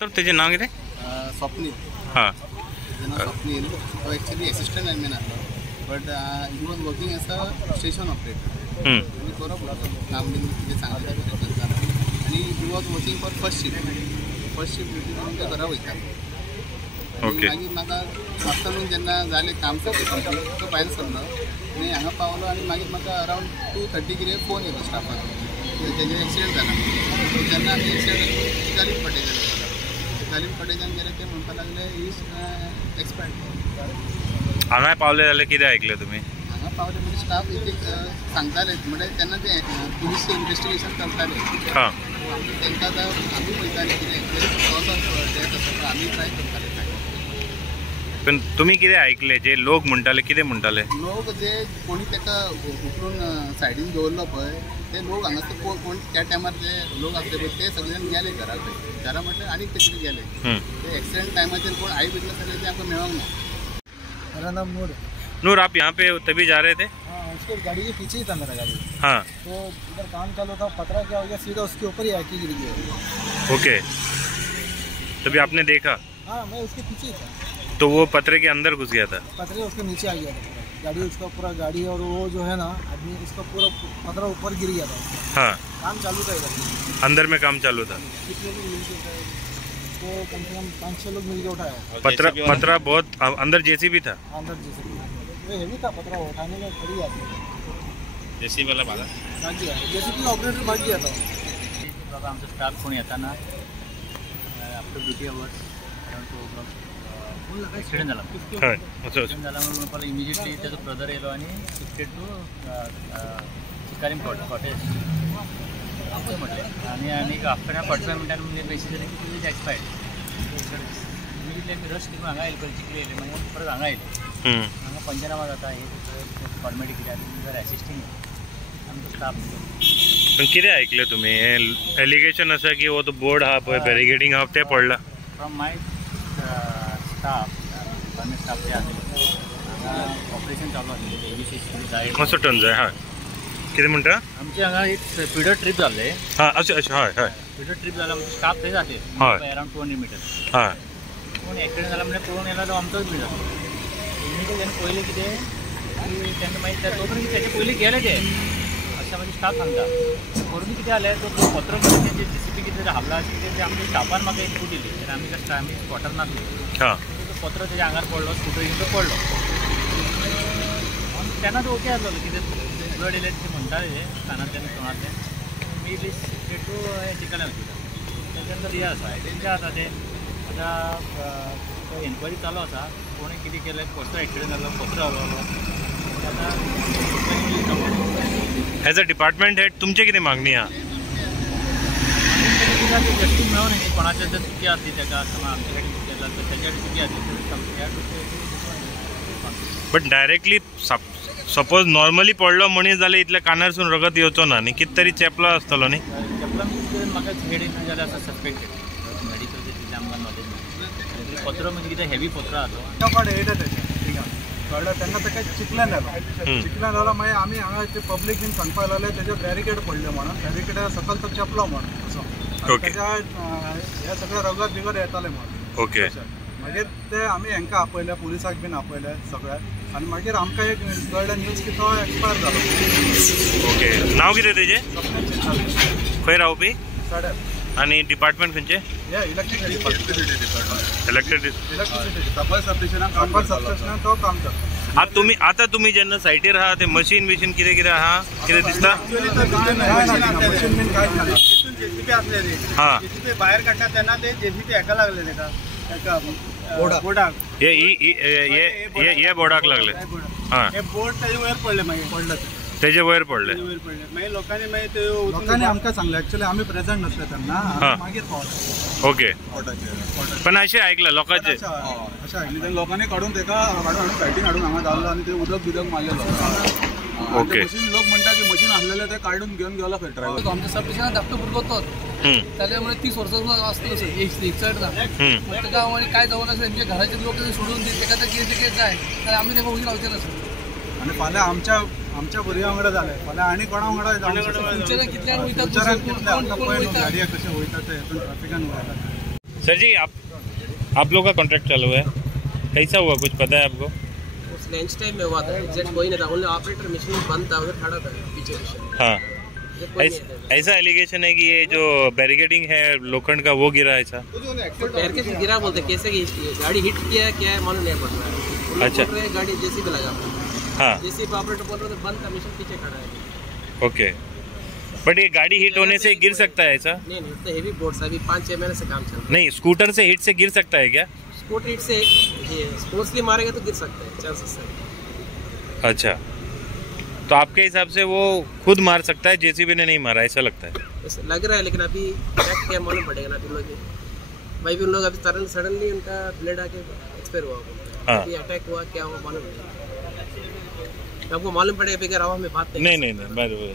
तर त्याचे नाव किती? स्वप्नील. हां. स्वप्नील तो ॲक्च्युली असिस्टंट ॲडमिन आसलो, but he was working as a station operator. मी बरोबर काम बीन कितें सांगलें तें करता आनी he was working for first shift duty करून ते घरा वयता. ओके. मागीर म्हाका आफ्टरनून जेन्ना जालें काम सगळें तो भायर सरलो आनी हांगा पावलो आनी मागीर म्हाका अरावंड 2:30 कितें फोन येयलो स्टाफाक तेजें एक्सिडेंट जाला. सो जेन्ना आमी एक्सिडेंट गालीम पटेजान गेले ते म्हणपाक लागले इज एक्सपायर्ड. हांगा पावले जाल्यार कितें आयकलें तुमी? हांगा पावले म्हणजे स्टाफ एक सांगताले म्हणजे तेन्ना ते पुलीस इन्वेस्टिगेशन करताले. हां. तांकां आतां आमी पळयताले कितें कॉज ऑफ डेथ आसा आमी ट्राय करताले. पण तुम्ही कितें आयकले? जे लोक म्हणटाले कितें म्हणटाले? लोक जे कोणी ताका उखलून सायडीन दवरलो पळय ते लोक हांगासर कोण त्या टायमार जे लोक आसले पळय ते सगळे जाण गेले घरा म्हटल्यार आनी ते कितें गेले ते एक्सिडेंट टायमाचेर कोण आई विटनेस सगळे ते आमकां मेळोंक ना. मेरा नाम नूर, आप यहाँ पे तभी जा रहे थे? हाँ, उसके गाड़ी के पीछे ही था मेरा गाड़ी. हाँ. तो इधर काम चालू था, पतरा क्या हो गया सीधा उसके ऊपर ही आके गिर गया. ओके. तभी आपने देखा? हाँ, मैं उसके पीछे ही था. तो वो पतरे के अंदर घुस गया था? पतरे उसके नीचे आ गया था पूरा. गाड़ी उसका पूरा गाड़ी और वो जो है ना आदमी उसका पूरा पतरा ऊपर गिर गया था. हाँ. काम चालू था इधर. अंदर में काम चालू था? कितने लोग मिलके उठाए? तो कम से कम 5-6 लोग मिलके उठाया. पतरा बहुत अंदर जेसीबी था? अंदर जेसीबी हेवी था. पतरा उठाने में खड़ी आती जेसीबी वाला भागा? भाग गया. जेसीबी ऑपरेटर भाग गया था. बाबा आमचा स्टाफ कोण येताना आफ्टर ड्युटी अवर्स ॲक्सिडेंट झाला. ॲक्सिडेंट झाल्यामुळे मला इमिजिएटली त्याचा ब्रदर येलो आणि शिफ्टेड टू चिकारीम कॉटेज असं म्हटले आणि आफ्टर 45 मिनटान म्हणजे बेसी जालें की इज एक्सपायर्ड. इमिजिएटली आमी रश करून हांगा येयले चिकले येयले मागीर परत हांगा येयले. हांगा पंचनामा जाता हे फॉर्मेलिटी कितें जर एसिस्टिंग आमचो स्टाफ. पण कितें आयकलें तुमी? एलिगेशन आसा की वो तो बोर्ड आहा पळय बॅरिकेडिंग आहा तें पडला? From my staff department staff जे आसले हांगा ऑपरेशन चालू आसलें मातसो टर्न जाय. हय कितें म्हणटा? आमचे हांगा एक फिडर ट्रीप जाल्ले. हां अशें हय हय फिडर ट्रीप जाल्यार आमचो स्टाफ थंय जाते अरावंड 200 मिटर. हां. पूण एक्सिडेंट जाला म्हणजे पळोवन येयला तो आमचोच बी जालो. तेन्ना पयलीं कितें की तेन्ना मागीर तो पर्यंत तेचे पयलीं गेले ते अशें म्हाजे स्टाफ सांगता. करून कितें जालें तो पत्र करून जे जेसीबी कितें हाबला कितें ते आमच्या स्टाफान म्हाका इनपूट दिली तर आमी स्पॉटार नासले. हां. तो पत्र तेच्या आंगार पडलो स्कूटर घेवन तो पडलो. तेन्ना तो ओके आसलो कितें ब्लड येयलें ते म्हणटाले कानांतल्यान तोंडांतल्यान इमिजिएटली टू चिकन हॉस्पिटल. तेच्यानंतर हे आसा तेंचे आतां ते आतां एन्क्वायरी चालू आसा कोणें कितें केलें कसो एक्सिडेंट जालो पत्र हलवलो एज अ डिपार्टमेंट हेड तुमचे कितें मागणी आहा? जस्टीस मेळोन न्ही कोणाचें जर चुकी आसली तेका आमचे कडेन केला तर तेच्या चुकी आसली. बट डायरेक्टली सपोज नॉर्मली पडलो मनीस जाल्यार इतल्या कानारसून रगत येवचो ना न्ही? कितें तरी चेपलो आसतलो न्ही? चेपला म्हाका हेड येना जाल्यार आसा सस्पेक्टेड मेडिकल जे आमकां नॉलेज ना. पत्र म्हणजे कितें हेवी पत्र आहा तो कळलं त्यांना तर काही चिकल्यान झालं मागीर आमी हांगा ते पब्लीक बीन सांगपाक लागले तेजे बॅरिकेड पडले म्हणून बॅरिकेडा सकयल तो चेपलो म्हणून असो तेच्या हे सगळे रगत बिगत येताले म्हणून. ओके. मागीर ते आमी हांकां आपयले पुलिसाक बीन आपयले सगळे आनी मागीर आमकां एक कळ्ळें न्यूज की तो एक्सपायर जालो. ओके. नांव कितें तेजें? खंय रावपी? साड्यार. आनी डिपार्टमेंट खंयचे? Electricity department. इलेक्ट्रिसिटी सप्लाय सबस्टेशनान तो काम करता. आता तुम्ही जेन्ना सायटीर आहा ते मशीन बिशीन कितें कितें आहा कितें दिसता? मशीन बीन कांयच ना. जेसीबी आसलेली हां. जेसीबी भायर काडटा तेन्ना ते जेसीबी हेका लागले तेका बोर्डाक. हे बोर्डाक लागले. हां. हे बोर्ड तेजे वयर पडले मागीर पडलं तेजे वयर पडले. मागीर लोकांनी आमकां सांगलें एक्चुअली आमी प्रेझेंट नासले तेन्ना मागीर पावले. ओके. पण अशें आयकलां लोकांचे अशें आयकलें लोकांनी काडून तेका हाडून सायटीन हाडून हांगा घाललो आनी ते उदक बिदक मारलेलो. ओके. मशीन लोक म्हणटा की मशीन आसलेले ते काडून घेवन गेलो खंय ड्रायव्हर. आमच्या सबस्टेशनात धाकटो भुरगो तोच त्यामुळे 30 वर्सांचो आसलो चड ना. तेका आमी काय जावं नासलें आमच्या घराचे लोक सोडून दी तेका कितें जाय जाल्यार आमी तेका उजी लावचे नासले. आनी फाल्यां आमच्या भुरग्यां वांगडा जालें फाल्यां आनी कोणा वांगडा कितल्यान वयता गाडयो कशें वयता ते ट्रॅफिकान वयता. सर जी आप लोग का कॉन्ट्रैक्ट चालू है, कैसा हुआ कुछ पता है आपको? उस लंच टाइम में हुआ था, एग्जैक्ट कोई नहीं था, ओनली ऑपरेटर मशीन बंद था, उधर खड़ा था पीछे पीछे। हाँ, कोई नहीं था। ऐसा एलिगेशन है कि ये जो बैरिकेडिंग है लोखंड का वो गिरा ऐसा। तो पैर के से गिरा बोलते, कैसे की गाड़ी हिट किया है क्या है मालूम नहीं पड़ रहा है। वो लोग अच्छा। बोल रहे हैं गाड़ी जैसी भी लगा, हाँ जैसी ऑपरेटर बोल रहे थे बंद था, मशीन पीछे खड़ा है। ओके, बट ये गाड़ी हिट होने से गिर सकता है ऐसा? नहीं नहीं, उतना हेवी बोर्ड अभी 5-6 महीने से काम चल रहा है। नहीं, स्कूटर से हिट से गिर सकता है क्या? स्पोर्ट हिट से ये स्पोर्ट्सली मारेगा तो गिर सकता है, चांसेस है। अच्छा, तो आपके हिसाब से वो खुद मार सकता है, जेसीबी ने नहीं मारा ऐसा लगता है? ऐसा लग रहा है, लेकिन अभी क्या मालूम पड़ेगा ना। अभी लोग भाई भी उन लोग अभी सडनली उनका ब्लेड आके एक्सपायर हुआ, हाँ। अभी अटैक हुआ क्या हुआ मालूम नहीं। आपको मालूम पड़ेगा बगैर हवा में बात नहीं, बाय द वे